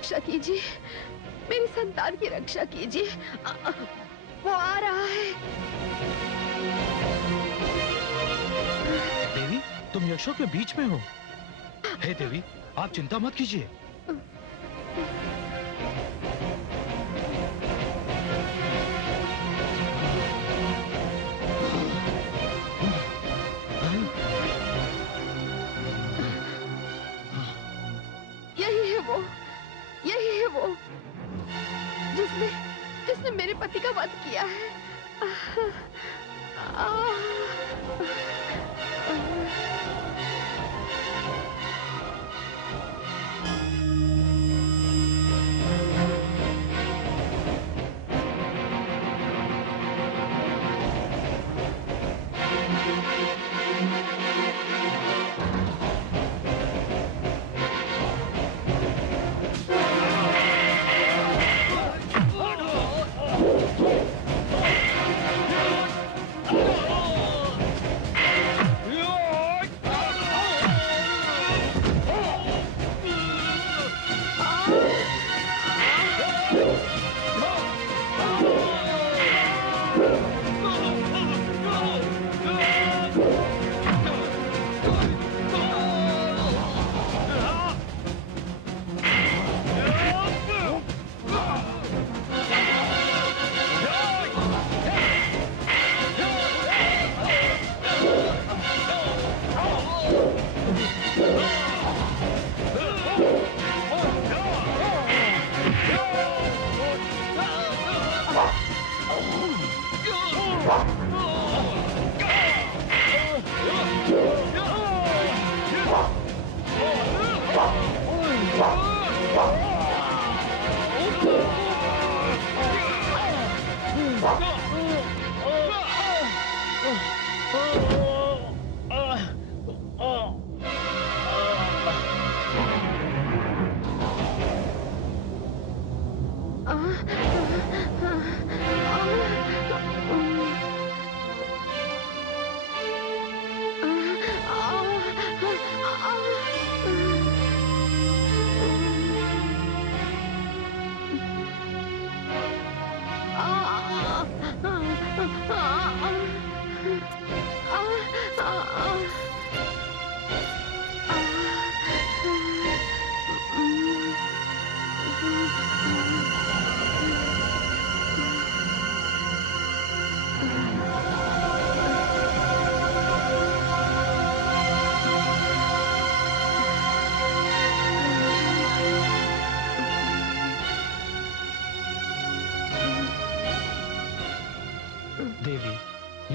रक्षा कीजिए, मेरी संतान की रक्षा कीजिए। वो आ रहा है। देवी, तुम यक्षों के बीच में हो। हे देवी, आप चिंता मत कीजिए। यही है वो जिसने मेरे पति का वध किया है।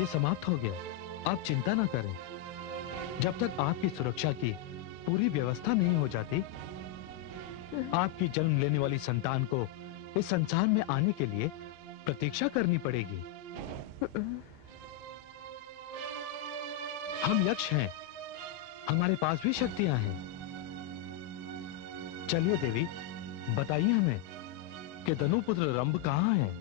समाप्त हो गया, आप चिंता ना करें। जब तक आपकी सुरक्षा की पूरी व्यवस्था नहीं हो जाती, आपकी जन्म लेने वाली संतान को इस संसार में आने के लिए प्रतीक्षा करनी पड़ेगी। हम यक्ष हैं, हमारे पास भी शक्तियां हैं। चलिए देवी, बताइए हमें कि धनुपुत्र रंभ कहां है?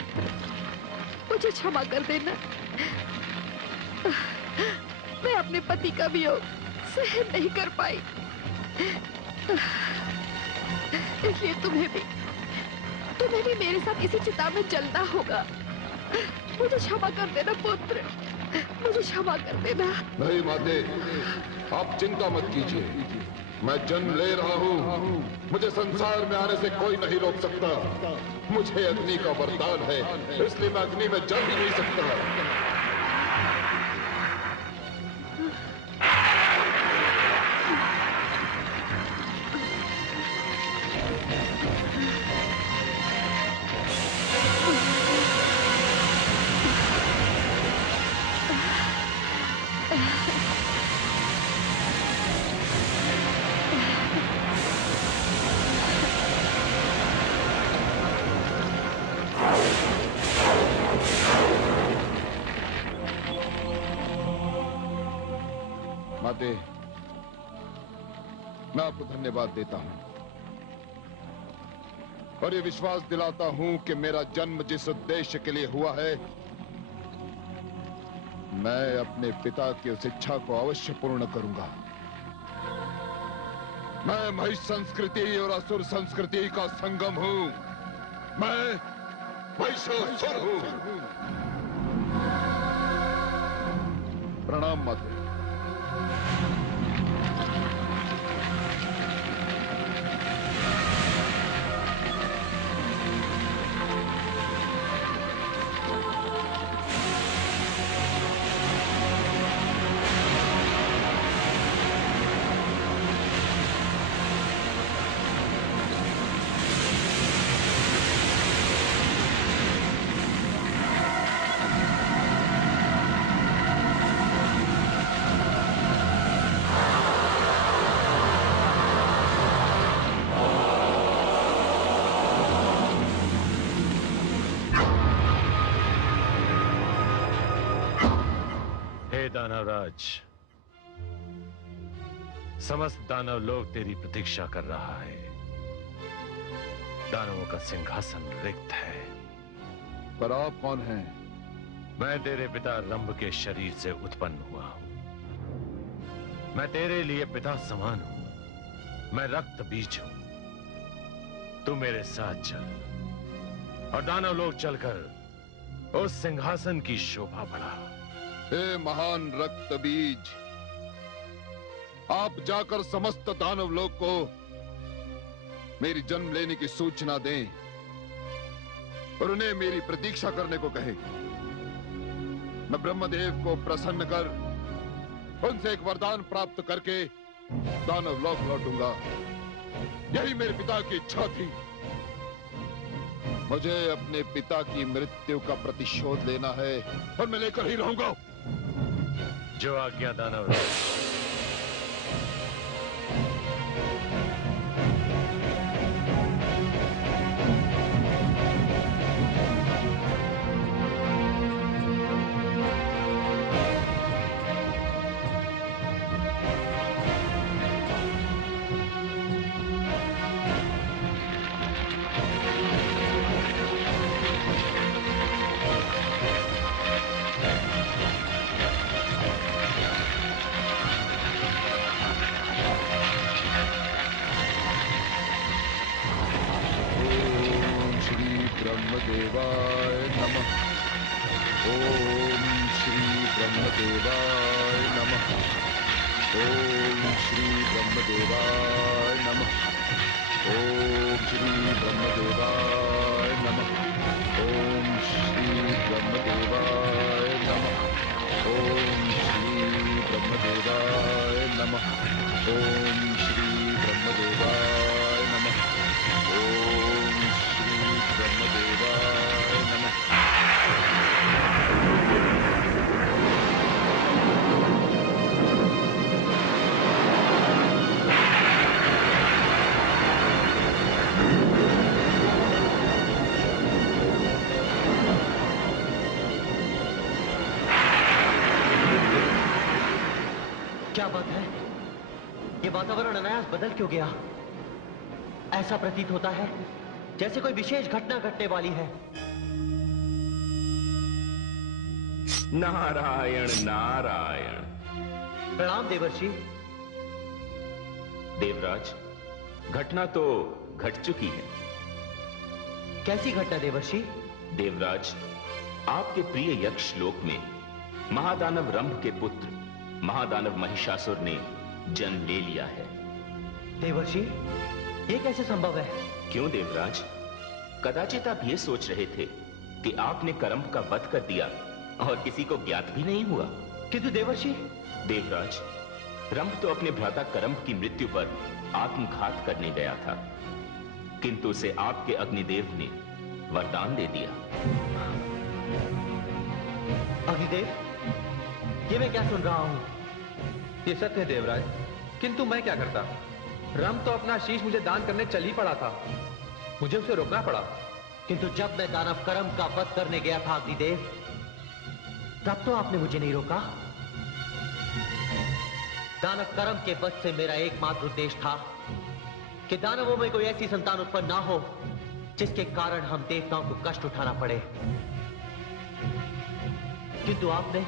पुत्र, मुझे क्षमा कर देना। मैं अपने पति का वियोग सहन नहीं कर पाई, इसलिए तुम्हें भी मेरे साथ इसी चिता में जलना होगा। मुझे क्षमा कर देना पुत्र, मुझे क्षमा कर देना। नहीं माते, आप चिंता मत कीजिए। मैं जन्म ले रहा हूँ। मुझे संसार में आने से कोई नहीं रोक सकता। मुझे अग्नि का वरदान है, इसलिए मैं अग्नि में जल ही नहीं सकता। माते, मैं आपको धन्यवाद देता हूं और ये विश्वास दिलाता हूं कि मेरा जन्म जिस उद्देश्य के लिए हुआ है, मैं अपने पिता की उस इच्छा को अवश्य पूर्ण करूंगा। मैं महिष संस्कृति और असुर संस्कृति का संगम हूं। मैं महिषासुर हूं। प्रणाम माते। दानवराज, समस्त दानव लोग तेरी प्रतीक्षा कर रहा है। दानवों का सिंहासन रिक्त है। पर आप कौन हैं? मैं तेरे पिता रंभ के शरीर से उत्पन्न हुआ हूं। मैं तेरे लिए पिता समान हूं। मैं रक्त बीज हूं। तू मेरे साथ चल और दानव लोग चलकर उस सिंहासन की शोभा बढ़ा। हे महान रक्त बीज, आप जाकर समस्त दानव लोग को मेरी जन्म लेने की सूचना दें और उन्हें मेरी प्रतीक्षा करने को कहें। मैं ब्रह्मदेव को प्रसन्न कर उनसे एक वरदान प्राप्त करके दानव लोक लौटूंगा। यही मेरे पिता की इच्छा थी। मुझे अपने पिता की मृत्यु का प्रतिशोध लेना है और मैं लेकर ही रहूंगा। जो आज्ञा दानवराज। ब्रह्मदेवाय नमः। ओम श्री ब्रह्मदेवाय नमः। ओम श्री ब्रह्मदेवाय नमः। ओम श्री ब्रह्मदेवाय नमः। ओम श्री ब्रह्मदेवाय नमः। ओम श्री ब्रह्मदेवाय नमः। ओम श्री ब्रह्मदेवाय नमः। ओम श्री ब्रह्मदेवाय नमः। क्या बात है? ये वातावरण अनायास बदल क्यों गया? ऐसा प्रतीत होता है जैसे कोई विशेष घटना घटने वाली है। नारायण नारायण। प्रणाम देवर्षि। देवराज, घटना तो घट चुकी है। कैसी घटना देवर्षि? देवराज, आपके प्रिय यक्ष लोक में महादानव रंभ के पुत्र महादानव महिषासुर ने जन्म ले लिया है। देवर्षि, ये कैसे संभव है? क्यों देवराज? कदाचित आप ये सोच रहे थे कि आपने करंभ का वध कर दिया और किसी को ज्ञात भी नहीं हुआ। किंतु देवर्षि। देवराज, रंभ तो अपने भ्राता करंभ की मृत्यु पर आत्मघात करने गया था, किंतु उसे आपके अग्निदेव ने वरदान दे दिया। अग्निदेव, ये मैं क्या सुन रहा हूं? ये सत्य है देवराज, किंतु मैं क्या करता? रम तो अपना शीश मुझे दान करने चल ही पड़ा था, मुझे उसे रोकना पड़ा। किंतु जब मैं दानव करम का वध करने गया था अग्निदेव, तब तो आपने मुझे नहीं रोका। दानव करम के वध से मेरा एकमात्र उद्देश्य था कि दानवों में कोई ऐसी संतान उत्पन्न ना हो जिसके कारण हम देवताओं को कष्ट उठाना पड़े। किंतु आपने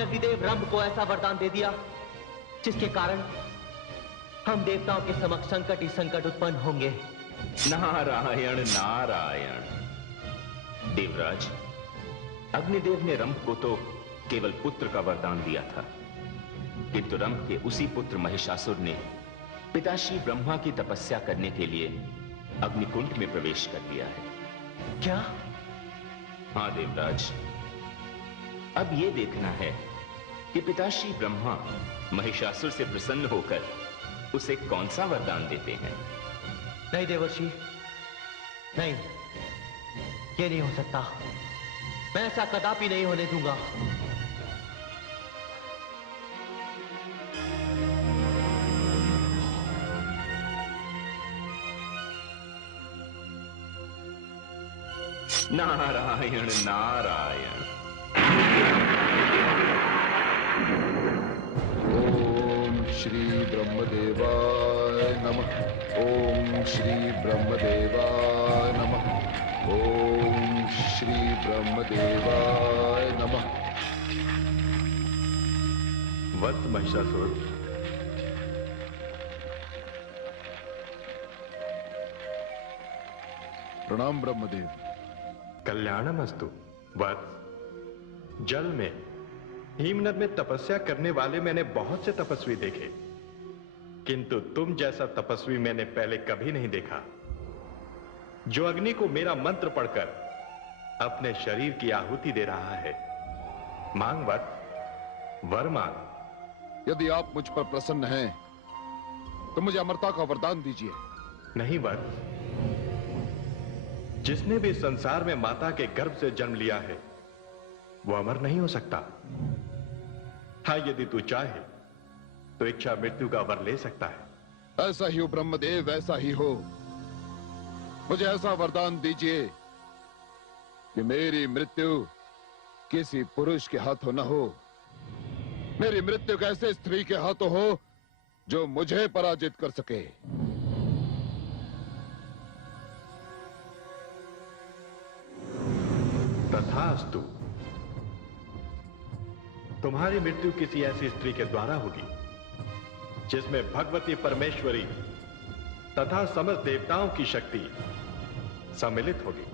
अग्निदेव रंभ को ऐसा वरदान दे दिया जिसके कारण हम देवताओं के समक्ष संकट ही संकट उत्पन्न होंगे। नारायण नारायण। देवराज, अग्निदेव ने रंभ को तो केवल पुत्र का वरदान दिया था, किंतु रंभ के उसी पुत्र महिषासुर ने पिताश्री ब्रह्मा की तपस्या करने के लिए अग्निकुंड में प्रवेश कर लिया है। क्या? हाँ देवराज, अब यह देखना है कि पिताश्री ब्रह्मा महिषासुर से प्रसन्न होकर उसे कौन सा वरदान देते हैं। नहीं देवर्षि, नहीं, ये नहीं हो सकता। मैं ऐसा कदापि नहीं होने दूंगा। नारायण नारायण। ओम श्री ब्रह्मदेवाय नमः। ओम श्री ब्रह्मदेवाय नमः। ओम श्री ब्रह्मदेवाय नमः। वत्स महिषासुर, प्रणाम ब्रह्मदेव। कल्याणमस्तु। वत्स, जल में हिमनद में तपस्या करने वाले मैंने बहुत से तपस्वी देखे, किंतु तुम जैसा तपस्वी मैंने पहले कभी नहीं देखा, जो अग्नि को मेरा मंत्र पढ़कर अपने शरीर की आहुति दे रहा है। मांग वत्स, वर मांग। यदि आप मुझ पर प्रसन्न हैं, तो मुझे अमरता का वरदान दीजिए। नहीं वत्स, जिसने भी संसार में माता के गर्भ से जन्म लिया है वो अमर नहीं हो सकता। हाँ, यदि तू चाहे तो इच्छा मृत्यु का वर ले सकता है। ऐसा ही हो ब्रह्मदेव, ऐसा ही हो। मुझे ऐसा वरदान दीजिए कि मेरी मृत्यु किसी पुरुष के हाथों न हो। मेरी मृत्यु कैसे स्त्री के हाथों हो जो मुझे पराजित कर सके। तथास्तु। तुम्हारी मृत्यु किसी ऐसी स्त्री के द्वारा होगी जिसमें भगवती परमेश्वरी तथा समस्त देवताओं की शक्ति सम्मिलित होगी।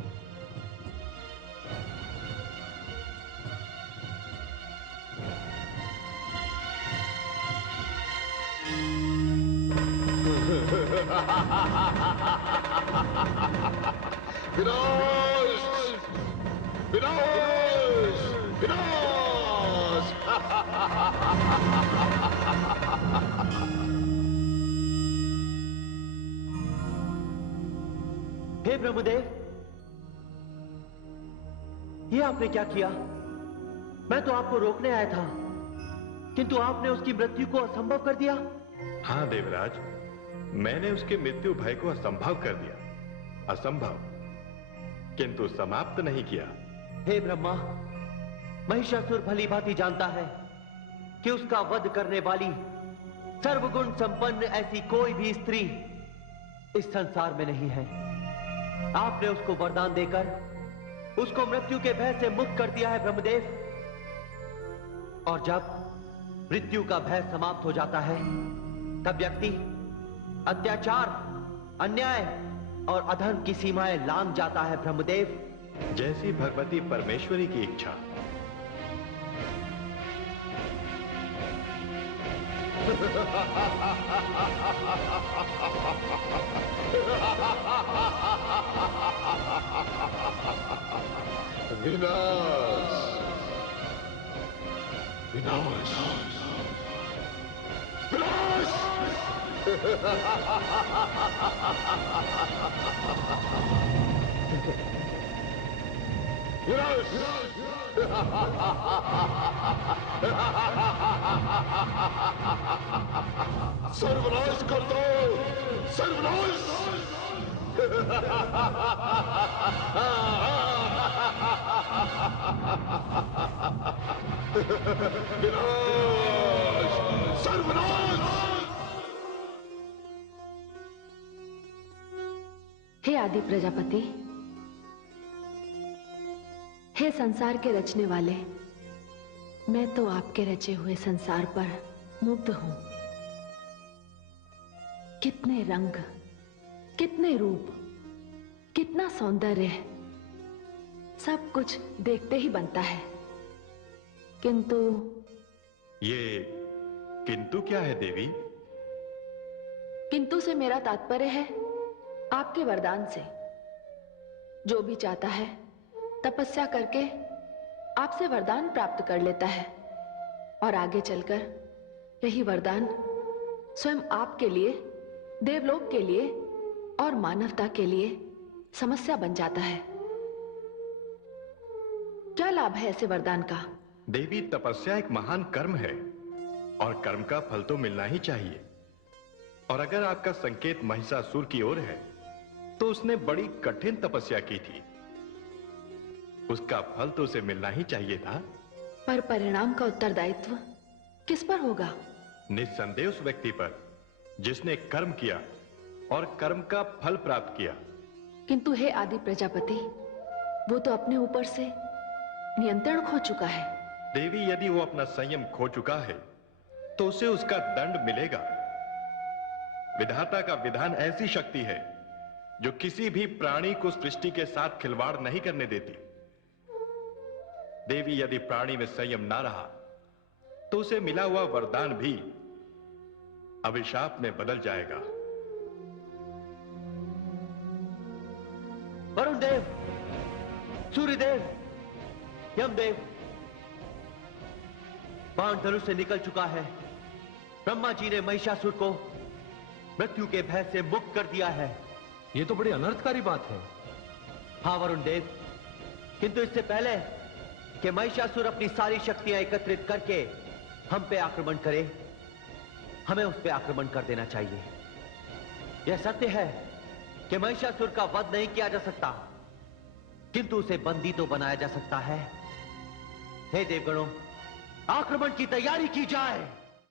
विनाश! विनाश! विनाश! हे ब्रह्मदेव, ये आपने क्या किया? मैं तो आपको रोकने आया था, किंतु आपने उसकी मृत्यु को असंभव कर दिया। हां देवराज, मैंने उसके मृत्यु भय को असंभव कर दिया। असंभव, किंतु समाप्त नहीं किया। हे ब्रह्मा, महिषासुर भली भांति जानता है कि उसका वध करने वाली सर्वगुण संपन्न ऐसी कोई भी स्त्री इस संसार में नहीं है। आपने उसको वरदान देकर उसको मृत्यु के भय से मुक्त कर दिया है ब्रह्मदेव। और जब मृत्यु का भय समाप्त हो जाता है तब व्यक्ति अत्याचार, अन्याय और अधर्म की सीमाएं लांघ जाता है ब्रह्मदेव। जैसी भगवती परमेश्वरी की इच्छा। विनाश, विनाश, विनाश। सर्वनाश कर दो, सर्वनाश। विनाश, सर्वनाश। हे आदि प्रजापति, हे संसार के रचने वाले, मैं तो आपके रचे हुए संसार पर मुग्ध हूं। कितने रंग, कितने रूप, कितना सौंदर्य, सब कुछ देखते ही बनता है। किंतु ये किंतु क्या है देवी? किंतु से मेरा तात्पर्य है आपके वरदान से। जो भी चाहता है तपस्या करके आपसे वरदान प्राप्त कर लेता है और आगे चलकर यही वरदान स्वयं आपके लिए, देवलोक के लिए और मानवता के लिए समस्या बन जाता है। क्या लाभ है ऐसे वरदान का? देवी, तपस्या एक महान कर्म है और कर्म का फल तो मिलना ही चाहिए। और अगर आपका संकेत महिषासुर की ओर है तो उसने बड़ी कठिन तपस्या की थी, उसका फल तो उसे मिलना ही चाहिए था। पर परिणाम का उत्तरदायित्व किस पर होगा? निस्संदेह उस व्यक्ति पर जिसने कर्म किया और कर्म का फल प्राप्त किया। किंतु हे आदि प्रजापति, वो तो अपने ऊपर से नियंत्रण खो चुका है। देवी, यदि वो अपना संयम खो चुका है तो उसे उसका दंड मिलेगा। विधाता का विधान ऐसी शक्ति है जो किसी भी प्राणी को सृष्टि के साथ खिलवाड़ नहीं करने देती। देवी, यदि प्राणी में संयम ना रहा तो उसे मिला हुआ वरदान भी अभिशाप में बदल जाएगा। वरुण देव, सूर्यदेव, यमदेव, बाण धनुष से निकल चुका है। ब्रह्मा जी ने महिषासुर को मृत्यु के भय से मुक्त कर दिया है। ये तो बड़ी अनर्थकारी बात है। हाँ वरुण देव, किंतु इससे पहले कि महिषासुर अपनी सारी शक्तियां एकत्रित करके हम पे आक्रमण करे, हमें उस पे आक्रमण कर देना चाहिए। यह सत्य है कि महिषासुर का वध नहीं किया जा सकता, किंतु उसे बंदी तो बनाया जा सकता है। हे देवगणों, आक्रमण की तैयारी की जाए।